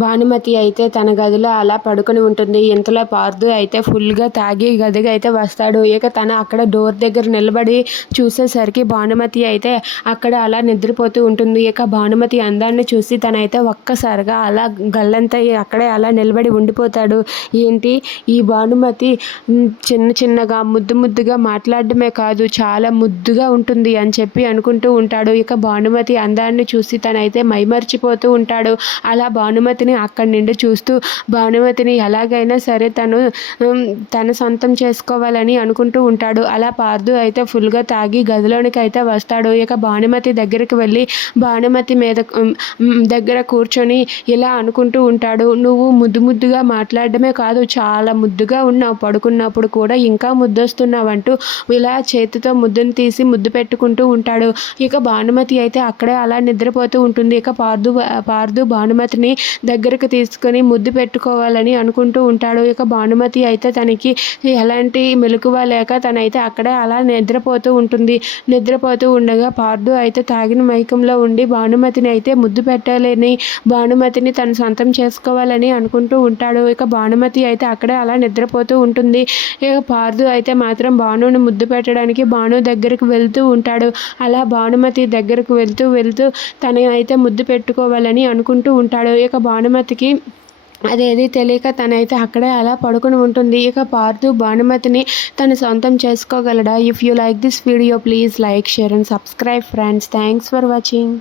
భానుమతి అయితే తన గదిలో అలా పడుకొని ఉంటుంది. ఇంతలో పార్దు అయితే ఫుల్గా తాగి గదిగా అయితే వస్తాడు. ఇక తన అక్కడ డోర్ దగ్గర నిలబడి చూసేసరికి భానుమతి అయితే అక్కడ అలా నిద్రపోతూ ఉంటుంది. ఇక భానుమతి అందాన్ని చూసి తనైతే ఒక్కసారిగా అలా గల్లంతా అక్కడే అలా నిలబడి ఉండిపోతాడు. ఏంటి? ఈ భానుమతి చిన్న చిన్నగా ముద్దు ముద్దుగా మాట్లాడడమే కాదు చాలా ముద్దుగా ఉంటుంది అని చెప్పి అనుకుంటూ ఉంటాడు. ఇక భానుమతి అందాన్ని చూసి తనైతే మైమర్చిపోతూ ఉంటాడు. అలా భానుమతి భానుమతిని అక్కడి నుండి చూస్తూ భానుమతిని ఎలాగైనా సరే తను తన సొంతం చేసుకోవాలని అనుకుంటూ ఉంటాడు. అలా పార్దు అయితే ఫుల్గా తాగి గదిలోనికి అయితే వస్తాడు. ఇక భానుమతి దగ్గరికి వెళ్ళి భానుమతి మీద దగ్గర కూర్చొని ఇలా అనుకుంటూ ఉంటాడు. నువ్వు ముద్దు ముద్దుగా మాట్లాడడమే కాదు చాలా ముద్దుగా ఉన్నావు. పడుకున్నప్పుడు కూడా ఇంకా ముద్దొస్తున్నావంటూ ఇలా చేతితో ముద్దును తీసి ముద్దు పెట్టుకుంటూ ఉంటాడు. ఇక భానుమతి అయితే అక్కడే అలా నిద్రపోతూ ఉంటుంది. ఇక పార్దు పార్దు భానుమతిని దగ్గరకు తీసుకొని ముద్దు పెట్టుకోవాలని అనుకుంటూ ఉంటాడు. ఇక భానుమతి అయితే తనకి ఎలాంటి మెలకువ లేక తనైతే అక్కడే అలా నిద్రపోతూ ఉంటుంది. నిద్రపోతూ ఉండగా పార్దు అయితే తాగిన మైకంలో ఉండి భానుమతిని అయితే ముద్దు పెట్టాలని భానుమతిని తను సొంతం చేసుకోవాలని అనుకుంటూ ఉంటాడు. ఇక భానుమతి అయితే అక్కడే అలా నిద్రపోతూ ఉంటుంది. ఇక పార్దు అయితే మాత్రం భానుని ముద్దు పెట్టడానికి భాను దగ్గరకు వెళ్తూ ఉంటాడు. అలా భానుమతి దగ్గరకు వెళ్తూ వెళ్తూ తన అయితే ముద్దు పెట్టుకోవాలని అనుకుంటూ ఉంటాడు. ఇక భానుమతికి అదేది తెలియక తనైతే అక్కడే అలా పడుకుని ఉంటుంది. ఇక పార్థు భానుమతిని తను సొంతం చేసుకోగలడా? If you like this video please like share and subscribe friends thanks for watching